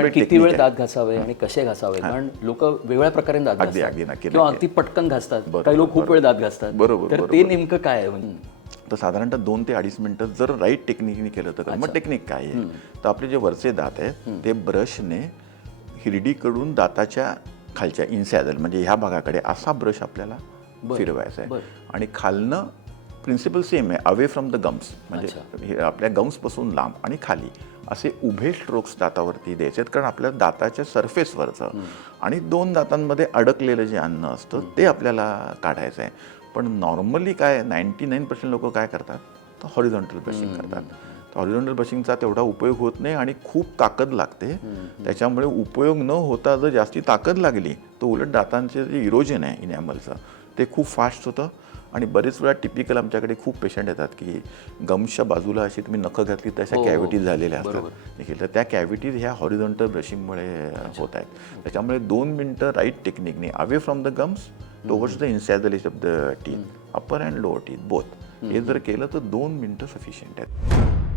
Principal किती वेळ दात घासावे आणि कसे घासावे? कारण लोक वेगळ्या प्रकारे दात घासतात. अगदी, नक्की, किंवा. अगदी पटकन घासतात. काही लोक खूप वेळ दात घासतात. बरोबर, तर. ते नेमकं काय आहे म्हणजे? तर साधारणतः दोन ते अडीच मिनिटं जर राईट टेक्निकने केलं तर मग टेक्निक काय आहे? तर आपले जे वरचे दात आहेत ते ब्रशने हिरडीकडून दाताच्या खालच्या इन्सॅदल म्हणजे ह्या भागाकडे असा ब्रश आपल्याला फिरवायचा आहे. आणि खालनं प्रिन्सिपल सेम आहे अवे फ्रॉम द गम्स म्हणजे आपल्या गम्सपासून लांब आणि खाली. असे उभे स्ट्रोक्स दातावरती द्यायचे आहेत कारण आपल्या दाताच्या सरफेसवरचं आणि दोन दातांमध्ये अडकलेलं जे अन्न असतं ते आपल्याला काढायचं आहे. पण नॉर्मली काय नाईन्टी नाईन पर्सेंट लोक काय करतात? तर हॉरिझॉन्टल ब्रशिंग करतात. हॉरिझॉन्टल ब्रशिंगचा तेवढा उपयोग होत नाही आणि खूप ताकद लागते. त्याच्यामुळे उपयोग न होता जर जास्ती ताकद लागली तर उलट दातांचे जे इरोजन आहे इनॅमलचं ते खूप फास्ट होतं. आणि बरेच वेळा टिपिकल आमच्याकडे खूप पेशंट येतात की गम्सच्या बाजूला अशी तुम्ही नखं घातली तर अशा कॅव्हिटीज झालेल्या असतात. देखील तर त्या कॅव्हिटीज ह्या हॉरिझॉन्टल ब्रशिंगमुळे होत आहेत. त्याच्यामुळे दोन मिनटं right टेक्निकने away from the gums towards the incisals of the teeth upper and lower teeth both हे जर केलं तर दोन मिनटं सफिशियंट आहेत.